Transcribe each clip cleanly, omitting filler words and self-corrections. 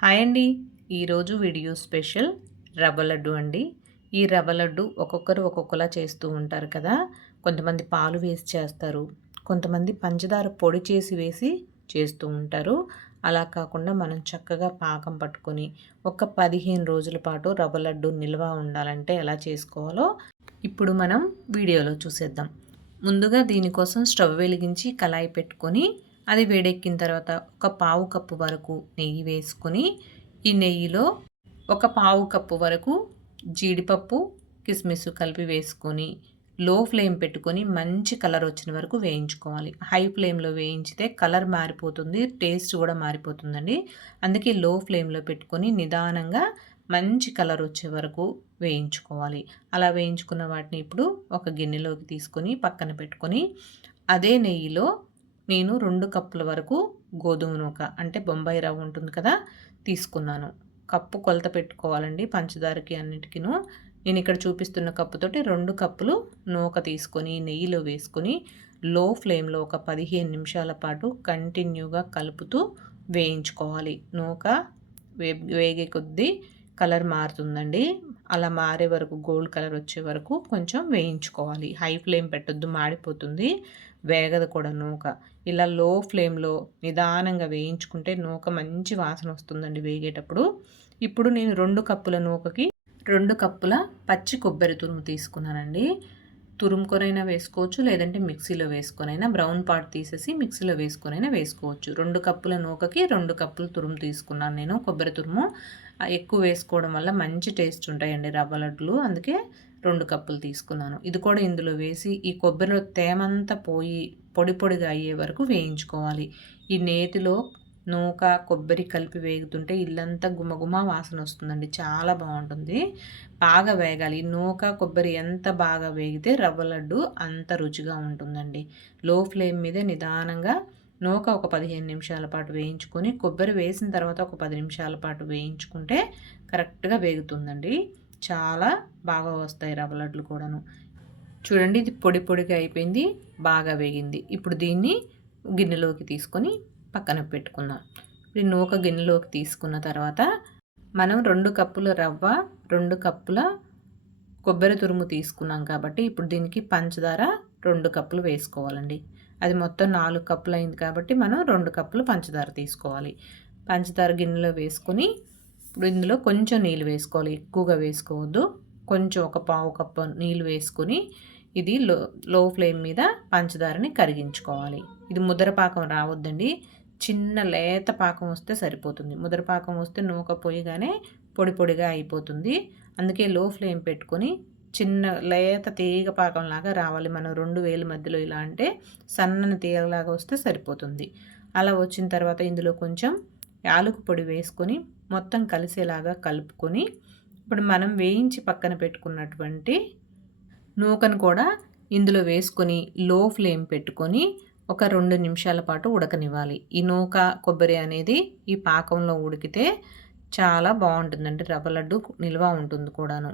Hi అండి. ఈరోజు video special రవ్వ లడ్డు అండి. ఈ రవ్వ లడ్డు ఒక్కొక్కరు ఒక్కొక్కలా చేస్తూ ఉంటారు కదా! కొంతమంది పాలు వేసి చేస్తారు. కొంతమంది పంచదార పొడి చేసి వేసి చేస్తూ ఉంటారు. అలా కాకుండా మనం చక్కగా పాకం పట్టుకొని ఒక 15 రోజుల పాటు రవ్వ లడ్డు నిల్వ ఉండాలంటే ఎలా చేసుకోవాలో ఇప్పుడు మనం వీడియోలో చూసేద్దాం. ముందుగా దీనికోసం స్టవ్ వెలిగించి కళాయి పెట్టుకొని అది వేడెక్కిన తర్వాత ఒక పావు కప్పు వరకు నెయ్యి వేసుకొని ఈ నెయ్యిలో ఒక పావు కప్పు వరకు జీడిపప్పు కిస్మిస్ కలిపి వేసుకొని లో ఫ్లేమ్ పెట్టుకొని మంచి కలర్ వచ్చిన వరకు వేయించుకోవాలి. హై ఫ్లేమ్లో వేయించితే కలర్ మారిపోతుంది, టేస్ట్ కూడా మారిపోతుందండి. అందుకే లో ఫ్లేమ్లో పెట్టుకొని నిదానంగా మంచి కలర్ వచ్చే వరకు వేయించుకోవాలి. అలా వేయించుకున్న వాటిని ఇప్పుడు ఒక గిన్నెలోకి తీసుకొని పక్కన పెట్టుకొని అదే నెయ్యిలో నేను 2 కప్పుల వరకు గోధుమ నూక అంటే బొంబాయి రవ్వ ఉంటుంది కదా తీసుకున్నాను. కప్పు కొలత పెట్టుకోవాలండి పంచదారకి అన్నిటికిను. నేను ఇక్కడ చూపిస్తున్న కప్పుతోటి 2 కప్పులు నూక తీసుకొని నెయ్యిలో వేసుకొని లో ఫ్లేమ్లో ఒక 15 నిమిషాల పాటు కంటిన్యూగా కలుపుతూ వేయించుకోవాలి. నూక వేగే కొద్దీ కలర్ మారుతుందండి. అలా మారే వరకు గోల్డ్ కలర్ వచ్చే వరకు కొంచెం వేయించుకోవాలి. హై ఫ్లేమ్ పెట్టొద్దు, మాడిపోతుంది, వేగదు కూడా నూక. ఇలా లో ఫ్లేమ్లో నిదానంగా వేయించుకుంటే నూక మంచి వాసన వస్తుందండి వేగేటప్పుడు. ఇప్పుడు నేను 2 కప్పుల నూకకి 2 కప్పుల పచ్చి కొబ్బరి తురుము తీసుకున్నానండి. తురుముకొనైనా వేసుకోవచ్చు, లేదంటే మిక్సీలో వేసుకొనైనా బ్రౌన్ పార్ట్ తీసేసి మిక్సీలో వేసుకొనైనా వేసుకోవచ్చు. 2 కప్పుల నూకకి 2 కప్పులు తురుము తీసుకున్నాను నేను, కొబ్బరి తురుము. ఎక్కువ వేసుకోవడం వల్ల మంచి టేస్ట్ ఉంటాయండి రవ్వ లడ్డులు, అందుకే 2 కప్పులు తీసుకున్నాను. ఇది కూడా ఇందులో వేసి ఈ కొబ్బరిలో తేమంతా పోయి పొడి పొడిగా అయ్యే వరకు వేయించుకోవాలి. ఈ నేతిలో నూక కొబ్బరి కలిపి వేగుతుంటే ఇల్లంతా గుమగుమ వాసన వస్తుందండి, చాలా బాగుంటుంది. బాగా వేగాలి. నూక కొబ్బరి ఎంత బాగా వేగితే రవ్వ లడ్డు అంత రుచిగా ఉంటుందండి. లో ఫ్లేమ్ మీదే నిదానంగా నూక ఒక 15 నిమిషాల పాటు వేయించుకొని కొబ్బరి వేసిన తర్వాత ఒక 10 నిమిషాల పాటు వేయించుకుంటే కరెక్ట్గా వేగుతుందండి. చాలా బాగా వస్తాయి రవ్వ లడ్లు కూడాను. చూడండి, ఇది పొడి పొడిగా అయిపోయింది, బాగా వేగింది. ఇప్పుడు దీన్ని గిన్నెలోకి తీసుకొని పక్కన పెట్టుకుందాం. ఈ నూక గిన్నెలోకి తీసుకున్న తర్వాత మనం 2 కప్పుల రవ్వ 2 కప్పుల కొబ్బరి తురుము తీసుకున్నాం కాబట్టి ఇప్పుడు దీనికి పంచదార 2 కప్పులు వేసుకోవాలండి. అది మొత్తం 4 కప్పులు అయింది కాబట్టి మనం 2 కప్పులు పంచదార తీసుకోవాలి. పంచదార గిన్నెలో వేసుకొని ఇప్పుడు ఇందులో కొంచెం నీళ్ళు వేసుకోవాలి, ఎక్కువగా వేసుకోవద్దు. కొంచెం ఒక పావు కప్పు నీళ్ళు వేసుకొని ఇది లో ఫ్లేమ్ మీద పంచదారని కరిగించుకోవాలి. ఇది ముద్దర పాకం రావద్దండి, చిన్న లేత పాకం వస్తే సరిపోతుంది. ముద్దర పాకం వస్తే నూక పోయగానే పొడి పొడిగా అయిపోతుంది. అందుకే లో ఫ్లేమ్ పెట్టుకొని చిన్న లేత తీగ పాకంలాగా రావాలి. మనం 2 వేల మధ్యలో ఇలా అంటే సన్నని తీగలాగా వస్తే సరిపోతుంది. అలా వచ్చిన తర్వాత ఇందులో కొంచెం యాలకుల పొడి వేసుకొని మొత్తం కలిసేలాగా కలుపుకొని ఇప్పుడు మనం వేయించి పక్కన పెట్టుకున్నటువంటి నూకను కూడా ఇందులో వేసుకొని లో ఫ్లేమ్ పెట్టుకొని ఒక 2 నిమిషాల పాటు ఉడకనివ్వాలి. ఈ నూక కొబ్బరి అనేది ఈ పాకంలో ఉడికితే చాలా బాగుంటుందండి, రవ్వ లడ్డు నిల్వ ఉంటుంది కూడాను.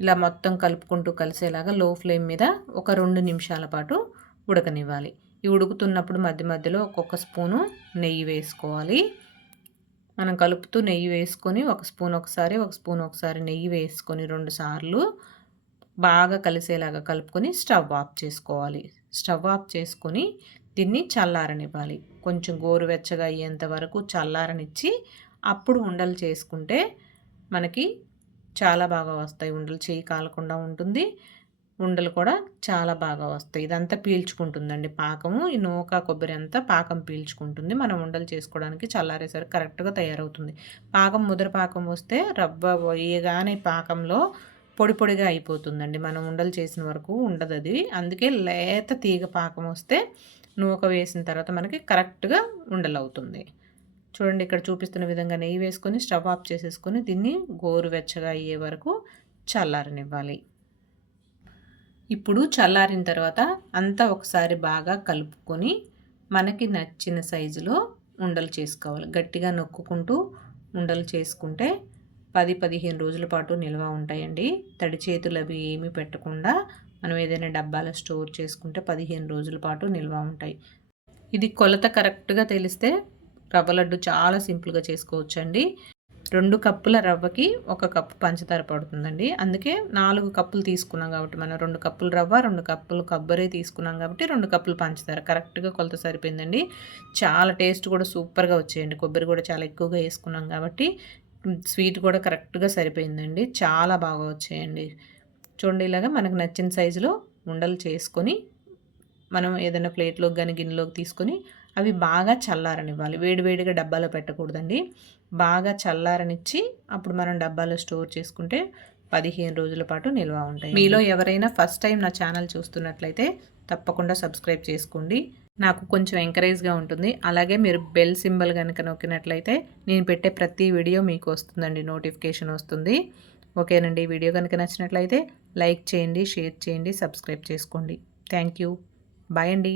ఇలా మొత్తం కలుపుకుంటూ కలిసేలాగా లో ఫ్లేమ్ మీద ఒక 2 నిమిషాల పాటు ఉడకనివ్వాలి. ఈ ఉడుకుతున్నప్పుడు మధ్య మధ్యలో ఒక్కొక్క స్పూను నెయ్యి వేసుకోవాలి. మనం కలుపుతూ నెయ్యి వేసుకొని ఒక స్పూన్ ఒకసారి నెయ్యి వేసుకొని 2 సార్లు బాగా కలిసేలాగా కలుపుకొని స్టవ్ ఆఫ్ చేసుకోవాలి. స్టవ్ ఆఫ్ చేసుకొని దీన్ని చల్లారనివ్వాలి. కొంచెం గోరువెచ్చగా అయ్యేంత వరకు చల్లారనిచ్చి అప్పుడు ఉండలు చేసుకుంటే మనకి చాలా బాగా వస్తాయి. ఉండలు చేయి కాలకుండా ఉంటుంది, ఉండలు కూడా చాలా బాగా వస్తాయి. ఇదంతా పీల్చుకుంటుందండి పాకము. ఈ నూక కొబ్బరి అంతా పాకం పీల్చుకుంటుంది. మనం ఉండలు చేసుకోవడానికి చల్లారేసరికి కరెక్ట్గా తయారవుతుంది. పాకం ముద్ర పాకం వస్తే రవ్వ వేయగానే పాకంలో పొడి పొడిగా అయిపోతుందండి, మనం ఉండలు చేసిన వరకు ఉండదు అది. అందుకే లేత తీగ పాకం వస్తే నూక వేసిన తర్వాత మనకి కరెక్ట్గా ఉండలు అవుతుంది. చూడండి, ఇక్కడ చూపిస్తున్న విధంగా నెయ్యి వేసుకొని స్టవ్ ఆఫ్ చేసేసుకొని దీన్ని గోరువెచ్చగా అయ్యే వరకు చల్లారనివ్వాలి. ఇప్పుడు చల్లారిన తర్వాత అంతా ఒకసారి బాగా కలుపుకొని మనకి నచ్చిన సైజులో ఉండలు చేసుకోవాలి. గట్టిగా నొక్కుకుంటూ ఉండలు చేసుకుంటే 10-15 రోజుల పాటు నిల్వ ఉంటాయండి. తడి చేతులు అవి ఏమీ పెట్టకుండా మనం ఏదైనా డబ్బాలో స్టోర్ చేసుకుంటే 15 రోజుల పాటు నిల్వ ఉంటాయి. ఇది కొలత కరెక్ట్గా తెలిస్తే రవ్వ లడ్డు చాలా సింపుల్గా చేసుకోవచ్చండి. 2 కప్పుల రవ్వకి 1 కప్పు పంచదార పడుతుందండి. అందుకే 4 కప్పులు తీసుకున్నాం కాబట్టి మనం 2 కప్పులు రవ్వ, 2 కప్పులు కొబ్బరి తీసుకున్నాం కాబట్టి 2 కప్పులు పంచదార కరెక్ట్‌గా కొలత సరిపోయిందండి. చాలా టేస్ట్ కూడా సూపర్‌గా వచ్చాయండి. కొబ్బరి కూడా చాలా ఎక్కువగా వేసుకున్నాం కాబట్టి స్వీట్ కూడా కరెక్ట్‌గా సరిపోయిందండి. చాలా బాగా వచ్చాయండి. చూడండి ఇలాగా మనకు నచ్చిన సైజులో ఉండలు చేసుకొని మనం ఏదైనా ప్లేట్‌లోకి గాని, గిన్నెలోకి తీసుకొని అవి బాగా చల్లారనివ్వాలి. వేడివేడిగా డబ్బాలో పెట్టకూడదండి. బాగా చల్లారనిచ్చి అప్పుడు మనం డబ్బాలో స్టోర్ చేసుకుంటే 15 రోజుల పాటు నిల్వ ఉంటాయి. మీలో ఎవరైనా ఫస్ట్ టైం నా ఛానల్ చూస్తున్నట్లయితే తప్పకుండా సబ్స్క్రైబ్ చేసుకోండి. నాకు కొంచెం ఎంకరేజ్‌గా ఉంటుంది. అలాగే మీరు బెల్ సింబల్ గనుక నొక్కినట్లయితే నేను పెట్టే ప్రతి వీడియో మీకు వస్తుందండి. నోటిఫికేషన్ వస్తుంది. ఓకేనండి. వీడియో కనుక నచ్చినట్లయితే లైక్ చేయండి, షేర్ చేయండి, సబ్స్క్రైబ్ చేసుకోండి. Thank you. బాయ్ అండి.